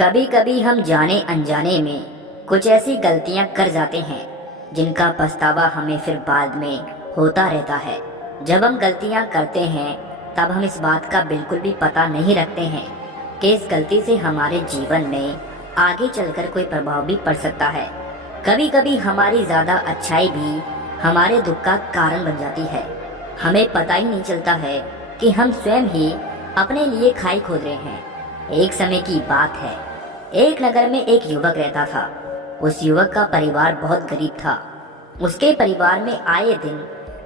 कभी कभी हम जाने अनजाने में कुछ ऐसी गलतियां कर जाते हैं जिनका पछतावा हमें फिर बाद में होता रहता है। जब हम गलतियां करते हैं तब हम इस बात का बिल्कुल भी पता नहीं रखते हैं कि इस गलती से हमारे जीवन में आगे चलकर कोई प्रभाव भी पड़ सकता है। कभी कभी हमारी ज़्यादा अच्छाई भी हमारे दुख का कारण बन जाती है। हमें पता ही नहीं चलता है कि हम स्वयं ही अपने लिए खाई खोद रहे हैं। एक समय की बात है, एक नगर में एक युवक रहता था। उस युवक का परिवार बहुत गरीब था। उसके परिवार में आए दिन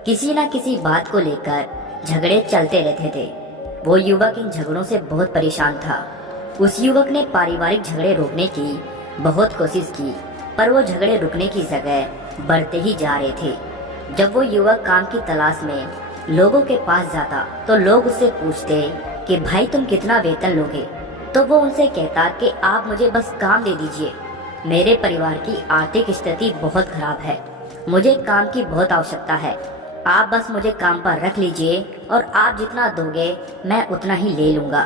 किसी न किसी बात को लेकर झगड़े चलते रहते थे। वो युवक इन झगड़ों से बहुत परेशान था। उस युवक ने पारिवारिक झगड़े रोकने की बहुत कोशिश की, पर वो झगड़े रुकने की जगह बढ़ते ही जा रहे थे। जब वो युवक काम की तलाश में लोगों के पास जाता तो लोग उससे पूछते कि भाई तुम कितना वेतन लोगे, तो वो उनसे कहता कि आप मुझे बस काम दे दीजिए, मेरे परिवार की आर्थिक स्थिति बहुत खराब है, मुझे काम की बहुत आवश्यकता है, आप बस मुझे काम पर रख लीजिए और आप जितना दोगे मैं उतना ही ले लूँगा।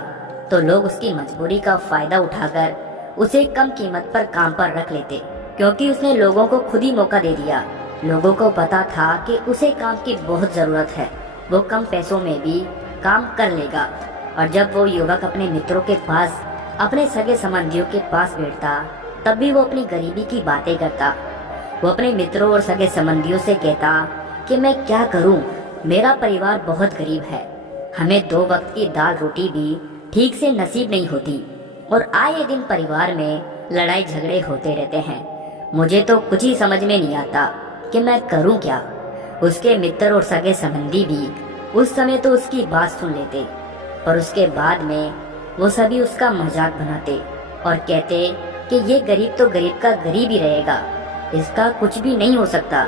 तो लोग उसकी मजबूरी का फायदा उठाकर उसे कम कीमत पर काम पर रख लेते, क्योंकि उसने लोगों को खुद ही मौका दे दिया। लोगों को पता था कि उसे काम की बहुत ज़रूरत है, वो कम पैसों में भी काम कर लेगा। और जब वो युवक अपने मित्रों के पास, अपने सगे संबंधियों के पास बैठता, तब भी वो अपनी गरीबी की बातें करता। वो अपने मित्रों और सगे संबंधियों से कहता कि मैं क्या करूं, मेरा परिवार बहुत गरीब है, हमें 2 वक्त की दाल रोटी भी ठीक से नसीब नहीं होती और आए दिन परिवार में लड़ाई झगड़े होते रहते हैं। मुझे तो कुछ ही समझ में नहीं आता कि मैं करूं क्या। उसके मित्र और सगे संबंधी भी उस समय तो उसकी बात सुन लेते, पर उसके बाद में वो सभी उसका मजाक बनाते और कहते कि ये गरीब तो गरीब का गरीब ही रहेगा, इसका कुछ भी नहीं हो सकता,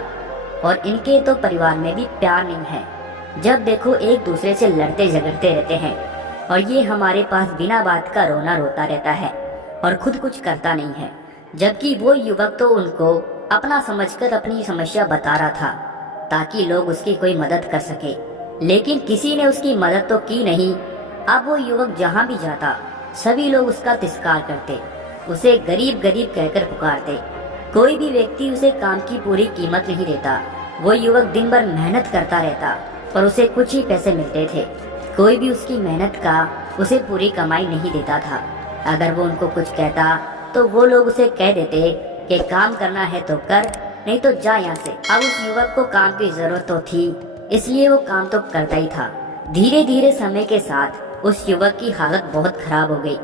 और इनके तो परिवार में भी प्यार नहीं है। जब देखो एक दूसरे से लड़ते झगड़ते रहते हैं और ये हमारे पास बिना बात का रोना रोता रहता है और खुद कुछ करता नहीं है। जबकि वो युवक तो उनको अपना समझकर अपनी समस्या बता रहा था ताकि लोग उसकी कोई मदद कर सके, लेकिन किसी ने उसकी मदद तो की नहीं। अब वो युवक जहाँ भी जाता सभी लोग उसका तिरस्कार करते, उसे गरीब गरीब कहकर पुकारते। कोई भी व्यक्ति उसे काम की पूरी कीमत नहीं देता। वो युवक दिन भर मेहनत करता रहता पर उसे कुछ ही पैसे मिलते थे। कोई भी उसकी मेहनत का उसे पूरी कमाई नहीं देता था। अगर वो उनको कुछ कहता तो वो लोग उसे कह देते कि काम करना है तो कर, नहीं तो जा यहाँ से। अब उस युवक को काम की जरूरत तो थी, इसलिए वो काम तो करता ही था। धीरे धीरे समय के साथ उस युवक की हालत बहुत खराब हो गई।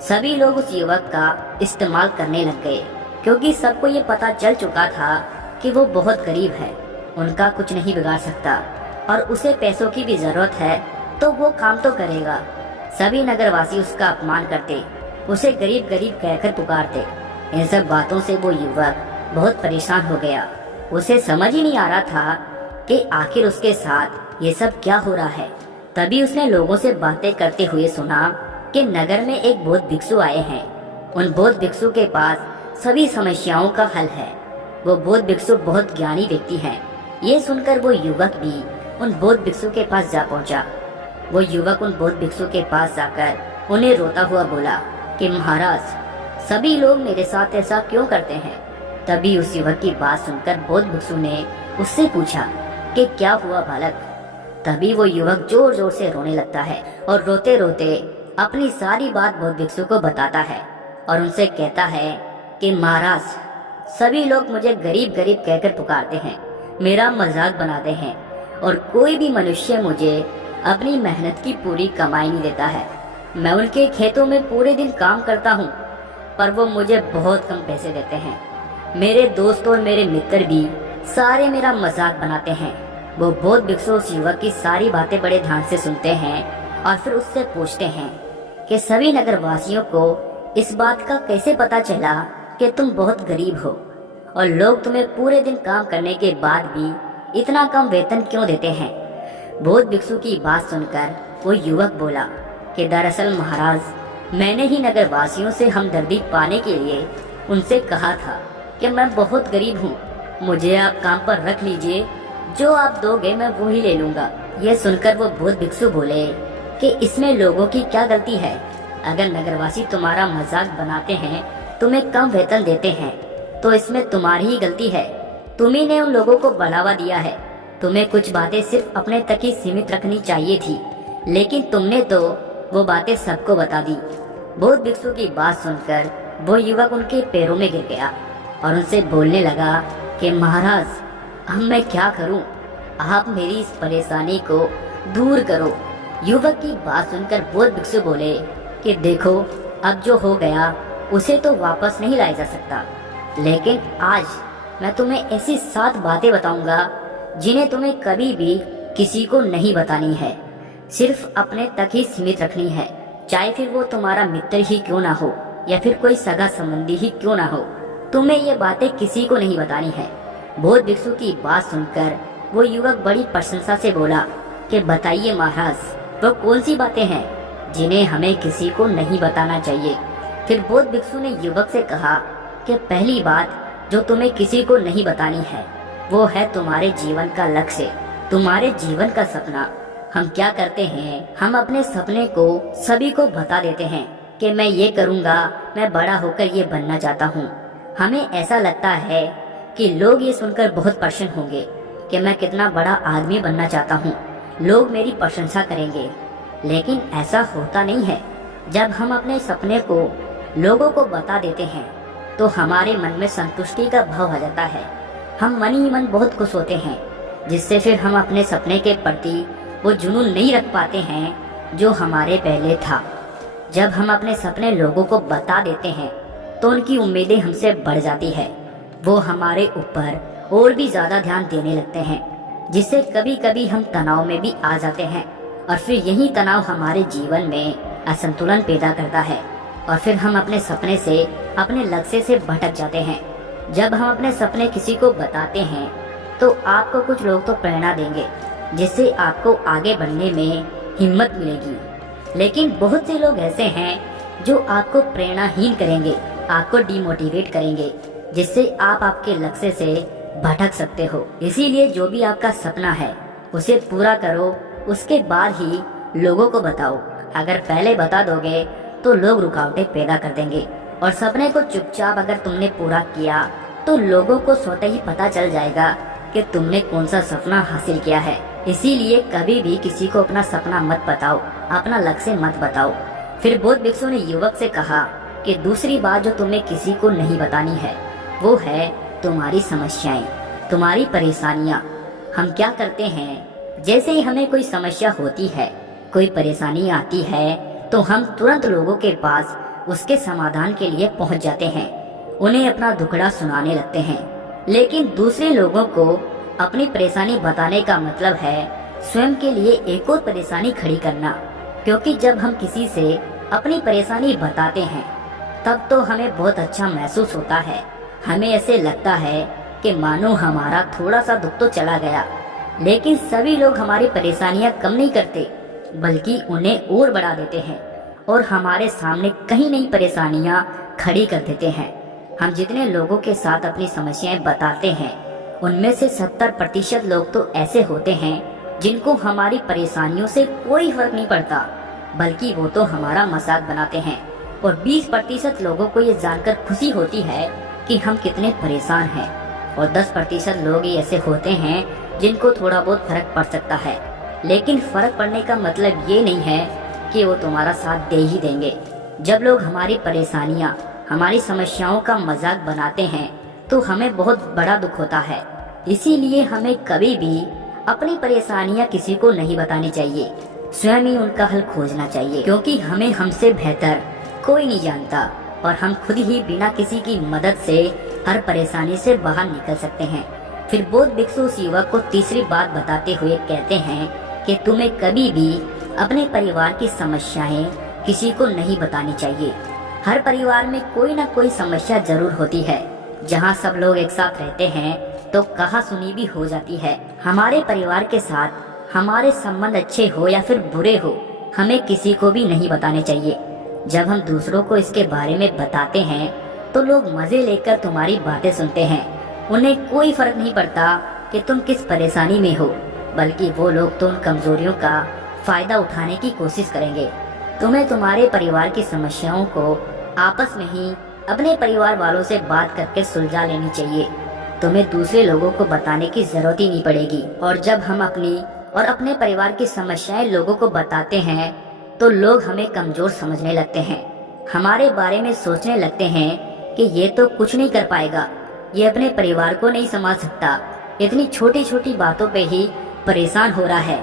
सभी लोग उस युवक का इस्तेमाल करने लग गए, क्योंकि सबको ये पता चल चुका था कि वो बहुत गरीब है, उनका कुछ नहीं बिगाड़ सकता और उसे पैसों की भी जरूरत है तो वो काम तो करेगा। सभी नगरवासी उसका अपमान करते, उसे गरीब गरीब कहकर पुकारते। इन सब बातों से वो युवक बहुत परेशान हो गया। उसे समझ ही नहीं आ रहा था कि आखिर उसके साथ ये सब क्या हो रहा है। तभी उसने लोगों से बातें करते हुए सुना कि नगर में एक बौद्ध भिक्षु आए हैं। उन बौद्ध भिक्षु के पास सभी समस्याओं का हल है। वो बौद्ध भिक्षु बहुत ज्ञानी व्यक्ति हैं। ये सुनकर वो युवक भी उन बौद्ध भिक्षु के पास जा पहुंचा। वो युवक उन बौद्ध भिक्षु के पास जाकर उन्हें रोता हुआ बोला कि महाराज, सभी लोग मेरे साथ ऐसा क्यों करते हैं। तभी उस युवक की बात सुनकर बौद्ध भिक्षु ने उससे पूछा कि क्या हुआ बालक। तभी वो युवक जोर जोर से रोने लगता है और रोते रोते अपनी सारी बात बौद्ध भिक्षु को बताता है और उनसे कहता है कि महाराज, सभी लोग मुझे गरीब गरीब कहकर पुकारते हैं, मेरा मजाक बनाते हैं और कोई भी मनुष्य मुझे अपनी मेहनत की पूरी कमाई नहीं देता है। मैं उनके खेतों में पूरे दिन काम करता हूँ पर वो मुझे बहुत कम पैसे देते हैं। मेरे दोस्त और मेरे मित्र भी सारे मेरा मजाक बनाते हैं। वो बौद्ध भिक्षु उस युवक की सारी बातें बड़े ध्यान से सुनते हैं और फिर उससे पूछते हैं कि सभी नगरवासियों को इस बात का कैसे पता चला कि तुम बहुत गरीब हो और लोग तुम्हें पूरे दिन काम करने के बाद भी इतना कम वेतन क्यों देते हैं। बौद्ध भिक्षु की बात सुनकर वो युवक बोला कि दरअसल महाराज, मैंने ही नगरवासियों से हमदर्दी पाने के लिए उनसे कहा था कि मैं बहुत गरीब हूँ, मुझे आप काम पर रख लीजिए, जो आप दोगे मैं वो ही ले लूँगा। ये सुनकर वो बौद्ध भिक्षु बोले कि इसमें लोगों की क्या गलती है, अगर नगरवासी तुम्हारा मजाक बनाते हैं, तुम्हें कम वेतन देते हैं, तो इसमें तुम्हारी ही गलती है। तुम्ही ने उन लोगों को बढ़ावा दिया है। तुम्हें कुछ बातें सिर्फ अपने तक ही सीमित रखनी चाहिए थी, लेकिन तुमने तो वो बातें सबको बता दी। बौद्ध भिक्षु की बात सुनकर वो युवक उनके पैरों में गिर गया और उनसे बोलने लगा कि महाराज, अब मैं क्या करूं? आप मेरी इस परेशानी को दूर करो। युवक की बात सुनकर बौद्ध भिक्षु बोले कि देखो, अब जो हो गया उसे तो वापस नहीं लाया जा सकता, लेकिन आज मैं तुम्हें ऐसी 7 बातें बताऊंगा जिन्हें तुम्हें कभी भी किसी को नहीं बतानी है, सिर्फ अपने तक ही सीमित रखनी है, चाहे फिर वो तुम्हारा मित्र ही क्यों ना हो या फिर कोई सगा संबंधी ही क्यों ना हो। तुम्हें ये बातें किसी को नहीं बतानी है। बौद्ध भिक्षु की बात सुनकर वो युवक बड़ी प्रशंसा से बोला कि बताइए महाराज, वो कौन सी बातें हैं जिन्हें हमें किसी को नहीं बताना चाहिए। फिर बौद्ध भिक्षु ने युवक से कहा कि पहली बात जो तुम्हें किसी को नहीं बतानी है वो है तुम्हारे जीवन का लक्ष्य, तुम्हारे जीवन का सपना। हम क्या करते हैं, हम अपने सपने को सभी को बता देते हैं कि मैं ये करूँगा, मैं बड़ा होकर ये बनना चाहता हूँ। हमें ऐसा लगता है कि लोग ये सुनकर बहुत प्रसन्न होंगे कि मैं कितना बड़ा आदमी बनना चाहता हूँ, लोग मेरी प्रशंसा करेंगे। लेकिन ऐसा होता नहीं है। जब हम अपने सपने को लोगों को बता देते हैं तो हमारे मन में संतुष्टि का भाव आ जाता है। हम मन ही मन बहुत खुश होते हैं, जिससे फिर हम अपने सपने के प्रति वो जुनून नहीं रख पाते हैं जो हमारे पहले था। जब हम अपने सपने लोगों को बता देते हैं तो उनकी उम्मीदें हमसे बढ़ जाती है। वो हमारे ऊपर और भी ज्यादा ध्यान देने लगते हैं, जिससे कभी कभी हम तनाव में भी आ जाते हैं और फिर यही तनाव हमारे जीवन में असंतुलन पैदा करता है और फिर हम अपने सपने से, अपने लक्ष्य से भटक जाते हैं। जब हम अपने सपने किसी को बताते हैं तो आपको कुछ लोग तो प्रेरणा देंगे, जिससे आपको आगे बढ़ने में हिम्मत मिलेगी। लेकिन बहुत से लोग ऐसे हैं जो आपको प्रेरणाहीन करेंगे, आपको डिमोटिवेट करेंगे, जिससे आप आपके लक्ष्य से भटक सकते हो। इसीलिए जो भी आपका सपना है उसे पूरा करो, उसके बाद ही लोगों को बताओ। अगर पहले बता दोगे तो लोग रुकावटें पैदा कर देंगे और सपने को चुपचाप अगर तुमने पूरा किया तो लोगों को स्वतः ही पता चल जाएगा कि तुमने कौन सा सपना हासिल किया है। इसीलिए कभी भी किसी को अपना सपना मत बताओ, अपना लक्ष्य मत बताओ। फिर बौद्ध भिक्षु ने युवक से कहा कि दूसरी बात जो तुम्हें किसी को नहीं बतानी है वो है तुम्हारी समस्याएं, तुम्हारी परेशानियां। हम क्या करते हैं, जैसे ही हमें कोई समस्या होती है, कोई परेशानी आती है, तो हम तुरंत लोगों के पास उसके समाधान के लिए पहुंच जाते हैं, उन्हें अपना दुखड़ा सुनाने लगते हैं। लेकिन दूसरे लोगों को अपनी परेशानी बताने का मतलब है स्वयं के लिए एक और परेशानी खड़ी करना। क्योंकि जब हम किसी से अपनी परेशानी बताते हैं तब तो हमें बहुत अच्छा महसूस होता है। हमें ऐसे लगता है कि मानो हमारा थोड़ा सा दुख तो चला गया। लेकिन सभी लोग हमारी परेशानियां कम नहीं करते, बल्कि उन्हें और बढ़ा देते हैं और हमारे सामने कहीं नई परेशानियां खड़ी कर देते हैं। हम जितने लोगों के साथ अपनी समस्याएं बताते हैं उनमें से 70% लोग तो ऐसे होते हैं जिनको हमारी परेशानियों से कोई फर्क नहीं पड़ता, बल्कि वो तो हमारा मजाक बनाते हैं। और 20% लोगों को ये जानकर खुशी होती है कि हम कितने परेशान हैं, और 10% लोग ही ऐसे होते हैं जिनको थोड़ा बहुत फर्क पड़ सकता है। लेकिन फर्क पड़ने का मतलब ये नहीं है कि वो तुम्हारा साथ दे ही देंगे। जब लोग हमारी परेशानियां, हमारी समस्याओं का मजाक बनाते हैं तो हमें बहुत बड़ा दुख होता है। इसीलिए हमें कभी भी अपनी परेशानियां किसी को नहीं बतानी चाहिए, स्वयं ही उनका हल खोजना चाहिए। क्योंकि हमें हमसे बेहतर कोई नहीं जानता और हम खुद ही बिना किसी की मदद से हर परेशानी से बाहर निकल सकते हैं। फिर बौद्ध भिक्षु उस युवक को तीसरी बात बताते हुए कहते हैं कि तुम्हें कभी भी अपने परिवार की समस्याएं किसी को नहीं बतानी चाहिए। हर परिवार में कोई ना कोई समस्या जरूर होती है। जहाँ सब लोग एक साथ रहते हैं तो कहा सुनी भी हो जाती है। हमारे परिवार के साथ हमारे संबंध अच्छे हो या फिर बुरे हो, हमें किसी को भी नहीं बताने चाहिए। जब हम दूसरों को इसके बारे में बताते हैं तो लोग मजे लेकर तुम्हारी बातें सुनते हैं। उन्हें कोई फर्क नहीं पड़ता कि तुम किस परेशानी में हो, बल्कि वो लोग तुम कमजोरियों का फायदा उठाने की कोशिश करेंगे। तुम्हें तुम्हारे परिवार की समस्याओं को आपस में ही अपने परिवार वालों से बात करके सुलझा लेनी चाहिए। तुम्हें दूसरे लोगों को बताने की जरूरत ही नहीं पड़ेगी। और जब हम अपनी और अपने परिवार की समस्याएं लोगों को बताते हैं तो लोग हमें कमजोर समझने लगते हैं, हमारे बारे में सोचने लगते हैं कि ये तो कुछ नहीं कर पाएगा, ये अपने परिवार को नहीं संभाल सकता, इतनी छोटी छोटी बातों पे ही परेशान हो रहा है,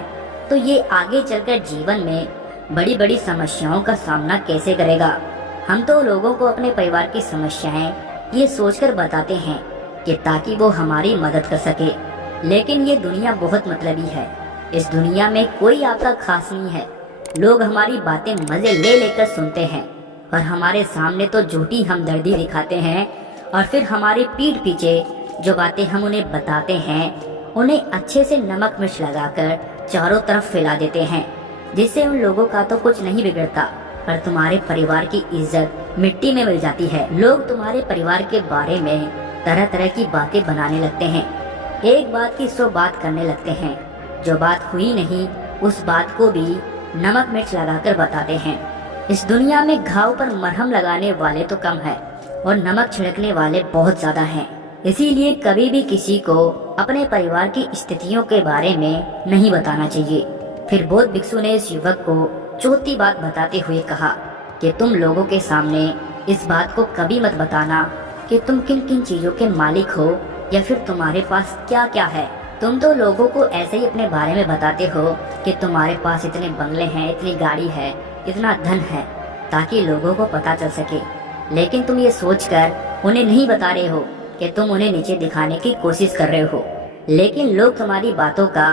तो ये आगे चलकर जीवन में बड़ी बड़ी समस्याओं का सामना कैसे करेगा। हम तो लोगों को अपने परिवार की समस्याएं ये सोचकर बताते हैं कि ताकि वो हमारी मदद कर सके, लेकिन ये दुनिया बहुत मतलबी है। इस दुनिया में कोई आपका खास नहीं है। लोग हमारी बातें मजे ले लेकर सुनते हैं और हमारे सामने तो झूठी हमदर्दी दिखाते हैं, और फिर हमारी पीठ पीछे जो बातें हम उन्हें बताते हैं उन्हें अच्छे से नमक मिर्च लगाकर चारों तरफ फैला देते हैं, जिससे उन लोगों का तो कुछ नहीं बिगड़ता, पर तुम्हारे परिवार की इज्जत मिट्टी में मिल जाती है। लोग तुम्हारे परिवार के बारे में तरह तरह की बातें बनाने लगते हैं, एक बात की 100 बात करने लगते हैं, जो बात हुई नहीं उस बात को भी नमक मिर्च लगाकर बताते हैं। इस दुनिया में घाव पर मरहम लगाने वाले तो कम है और नमक छिड़कने वाले बहुत ज्यादा हैं। इसीलिए कभी भी किसी को अपने परिवार की स्थितियों के बारे में नहीं बताना चाहिए। फिर बौद्ध भिक्षु ने इस युवक को चौथी बात बताते हुए कहा कि तुम लोगों के सामने इस बात को कभी मत बताना कि तुम किन किन चीजों के मालिक हो या फिर तुम्हारे पास क्या क्या है। तुम तो लोगों को ऐसे ही अपने बारे में बताते हो कि तुम्हारे पास इतने बंगले हैं, इतनी गाड़ी है, इतना धन है, ताकि लोगों को पता चल सके, लेकिन तुम ये सोचकर उन्हें नहीं बता रहे हो कि तुम उन्हें नीचे दिखाने की कोशिश कर रहे हो। लेकिन लोग तुम्हारी बातों का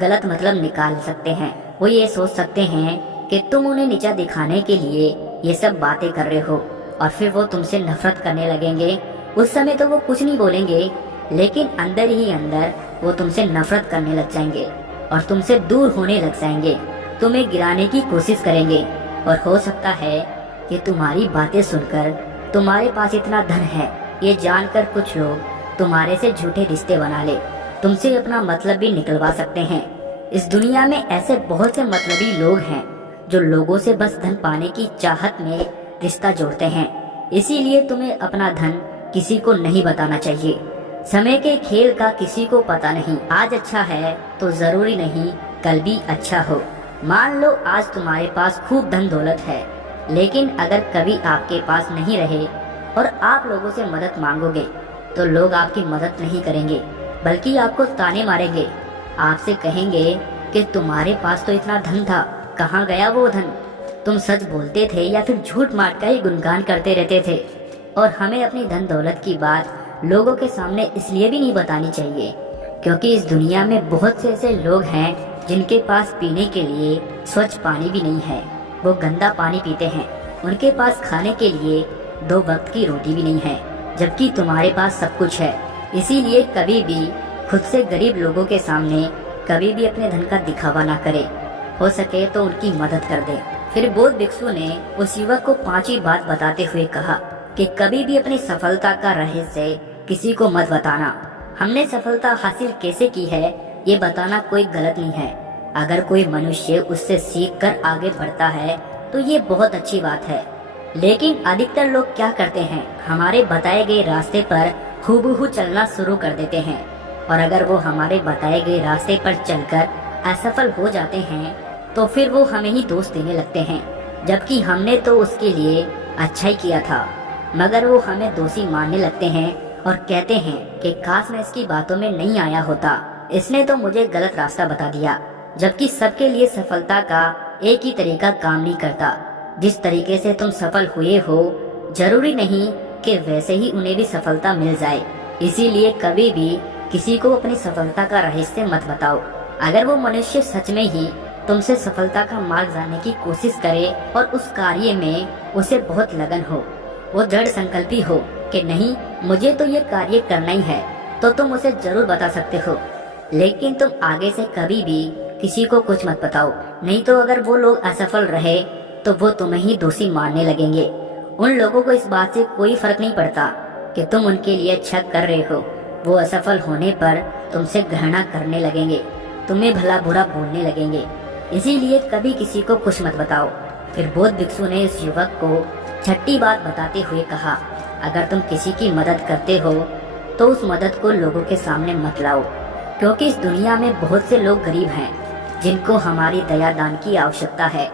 गलत मतलब निकाल सकते हैं। वो ये सोच सकते हैं कि तुम उन्हें नीचा दिखाने के लिए ये सब बातें कर रहे हो, और फिर वो तुमसे नफरत करने लगेंगे। उस समय तो वो कुछ नहीं बोलेंगे, लेकिन अंदर ही अंदर वो तुमसे नफरत करने लग जाएंगे और तुमसे दूर होने लग जाएंगे, तुम्हें गिराने की कोशिश करेंगे। और हो सकता है कि तुम्हारी बातें सुनकर तुम्हारे पास इतना धन है ये जानकर कुछ लोग तुम्हारे से झूठे रिश्ते बना ले, तुमसे अपना मतलब भी निकलवा सकते हैं। इस दुनिया में ऐसे बहुत से मतलबी लोग हैं जो लोगों से बस धन पाने की चाहत में रिश्ता जोड़ते हैं। इसीलिए तुम्हें अपना धन किसी को नहीं बताना चाहिए। समय के खेल का किसी को पता नहीं, आज अच्छा है तो जरूरी नहीं कल भी अच्छा हो। मान लो आज तुम्हारे पास खूब धन दौलत है, लेकिन अगर कभी आपके पास नहीं रहे और आप लोगों से मदद मांगोगे तो लोग आपकी मदद नहीं करेंगे, बल्कि आपको ताने मारेंगे, आपसे कहेंगे कि तुम्हारे पास तो इतना धन था, कहाँ गया वो धन। तुम सच बोलते थे या फिर झूठ मार कर ही गुणगान करते रहते थे। और हमें अपनी धन दौलत की बात लोगों के सामने इसलिए भी नहीं बतानी चाहिए क्योंकि इस दुनिया में बहुत से ऐसे लोग हैं जिनके पास पीने के लिए स्वच्छ पानी भी नहीं है, वो गंदा पानी पीते हैं। उनके पास खाने के लिए 2 वक्त की रोटी भी नहीं है, जबकि तुम्हारे पास सब कुछ है। इसीलिए कभी भी खुद से गरीब लोगों के सामने कभी भी अपने धन का दिखावा ना करे, हो सके तो उनकी मदद कर दे। फिर बौद्ध भिक्षु ने उस युवक को 5वीं बात बताते हुए कहा कि कभी भी अपनी सफलता का रहस्य किसी को मत बताना। हमने सफलता हासिल कैसे की है ये बताना कोई गलत नहीं है। अगर कोई मनुष्य उससे सीख कर आगे बढ़ता है तो ये बहुत अच्छी बात है, लेकिन अधिकतर लोग क्या करते हैं, हमारे बताए गए रास्ते पर हूबहू चलना शुरू कर देते हैं, और अगर वो हमारे बताए गए रास्ते पर चलकर असफल हो जाते हैं तो फिर वो हमें ही दोष देने लगते हैं, जबकि हमने तो उसके लिए अच्छा ही किया था। मगर वो हमें दोषी मानने लगते हैं और कहते हैं कि काश मैं इसकी बातों में नहीं आया होता, इसने तो मुझे गलत रास्ता बता दिया। जबकि सबके लिए सफलता का एक ही तरीका काम नहीं करता। जिस तरीके से तुम सफल हुए हो जरूरी नहीं कि वैसे ही उन्हें भी सफलता मिल जाए। इसीलिए कभी भी किसी को अपनी सफलता का रहस्य मत बताओ। अगर वो मनुष्य सच में ही तुमसे सफलता का मार्ग जानने की कोशिश करे और उस कार्य में उसे बहुत लगन हो, वो दृढ़ संकल्पी हो कि नहीं मुझे तो ये कार्य करना ही है, तो तुम उसे जरूर बता सकते हो। लेकिन तुम आगे से कभी भी किसी को कुछ मत बताओ, नहीं तो अगर वो लोग असफल रहे तो वो तुम्हें ही दोषी मानने लगेंगे। उन लोगों को इस बात से कोई फर्क नहीं पड़ता कि तुम उनके लिए अच्छा कर रहे हो। वो असफल होने पर तुमसे घृणा करने लगेंगे, तुम्हें भला बुरा बोलने लगेंगे। इसीलिए कभी किसी को कुछ मत बताओ। फिर बौद्ध भिक्षु ने इस युवक को छठी बात बताते हुए कहा, अगर तुम किसी की मदद करते हो तो उस मदद को लोगों के सामने मत लाओ, क्योंकि इस दुनिया में बहुत से लोग गरीब हैं जिनको हमारी दया दान की आवश्यकता है।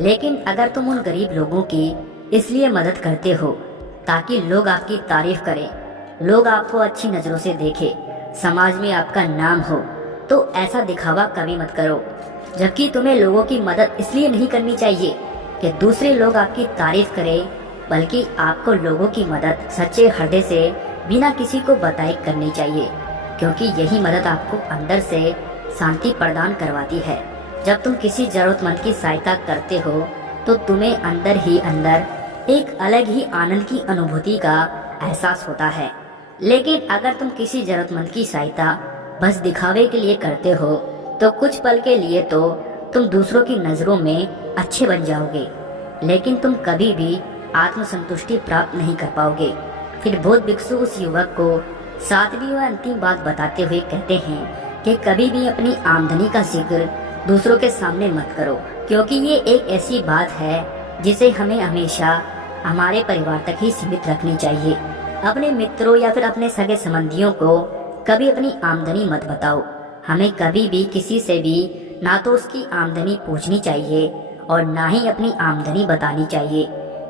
लेकिन अगर तुम उन गरीब लोगों की इसलिए मदद करते हो ताकि लोग आपकी तारीफ करें, लोग आपको अच्छी नजरों से देखें, समाज में आपका नाम हो, तो ऐसा दिखावा कभी मत करो। जबकि तुम्हें लोगों की मदद इसलिए नहीं करनी चाहिए कि दूसरे लोग आपकी तारीफ करें, बल्कि आपको लोगों की मदद सच्चे हृदय से बिना किसी को बताए करनी चाहिए, क्योंकि यही मदद आपको अंदर से शांति प्रदान करवाती है। जब तुम किसी जरूरतमंद की सहायता करते हो तो तुम्हें अंदर ही अंदर एक अलग ही आनंद की अनुभूति का एहसास होता है। लेकिन अगर तुम किसी जरूरतमंद की सहायता बस दिखावे के लिए करते हो तो कुछ पल के लिए तो तुम दूसरों की नजरों में अच्छे बन जाओगे, लेकिन तुम कभी भी आत्मसंतुष्टि प्राप्त नहीं कर पाओगे। फिर बौद्ध भिक्षु उस युवक को सातवीं व अंतिम बात बताते हुए कहते हैं कि कभी भी अपनी आमदनी का जिक्र दूसरों के सामने मत करो, क्योंकि ये एक ऐसी बात है जिसे हमें हमेशा हमारे परिवार तक ही सीमित रखनी चाहिए। अपने मित्रों या फिर अपने सगे संबंधियों को कभी अपनी आमदनी मत बताओ। हमें कभी भी किसी से भी ना तो उसकी आमदनी पूछनी चाहिए और ना ही अपनी आमदनी बतानी चाहिए,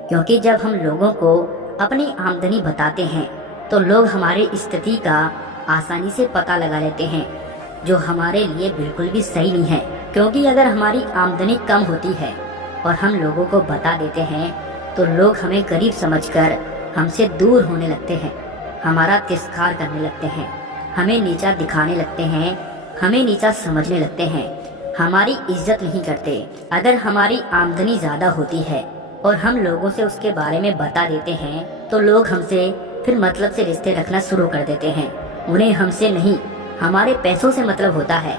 क्योंकि जब हम लोगों को अपनी आमदनी बताते हैं तो लोग हमारी स्थिति का आसानी से पता लगा लेते हैं, जो हमारे लिए बिल्कुल भी सही नहीं है। क्योंकि अगर हमारी आमदनी कम होती है और हम लोगों को बता देते हैं तो लोग हमें गरीब समझकर हमसे दूर होने लगते हैं, हमारा तिरस्कार करने लगते हैं, हमें नीचा दिखाने लगते हैं, हमें नीचा समझने लगते हैं, हमारी इज्जत नहीं करते। अगर हमारी आमदनी ज्यादा होती है और हम लोगों से उसके बारे में बता देते हैं तो लोग हमसे फिर मतलब से रिश्ते रखना शुरू कर देते हैं। उन्हें हमसे नहीं, हमारे पैसों से मतलब होता है।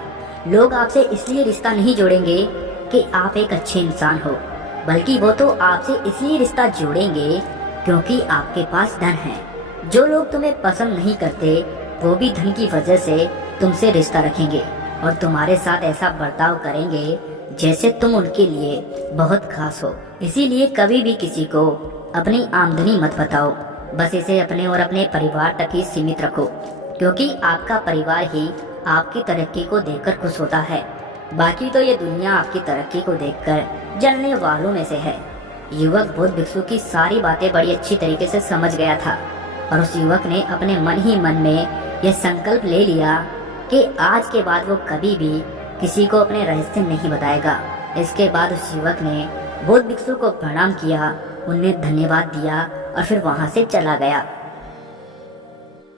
लोग आपसे इसलिए रिश्ता नहीं जोड़ेंगे कि आप एक अच्छे इंसान हो, बल्कि वो तो आपसे इसलिए रिश्ता जोड़ेंगे क्योंकि आपके पास धन है। जो लोग तुम्हें पसंद नहीं करते वो भी धन की वजह से तुमसे रिश्ता रखेंगे और तुम्हारे साथ ऐसा बर्ताव करेंगे जैसे तुम उनके लिए बहुत खास हो। इसीलिए कभी भी किसी को अपनी आमदनी मत बताओ, बस इसे अपने और अपने परिवार तक ही सीमित रखो, क्योंकि आपका परिवार ही आपकी तरक्की को देखकर खुश होता है। बाकी तो ये दुनिया आपकी तरक्की को देखकर जलने वालों में से है। युवक बौद्ध भिक्षु की सारी बातें बड़ी अच्छी तरीके से समझ गया था और उस युवक ने अपने मन ही मन में यह संकल्प ले लिया कि आज के बाद वो कभी भी किसी को अपने रहस्य नहीं बताएगा। इसके बाद उस युवक ने बौद्ध भिक्षु को प्रणाम किया, उन्हें धन्यवाद दिया और फिर वहाँ से चला गया।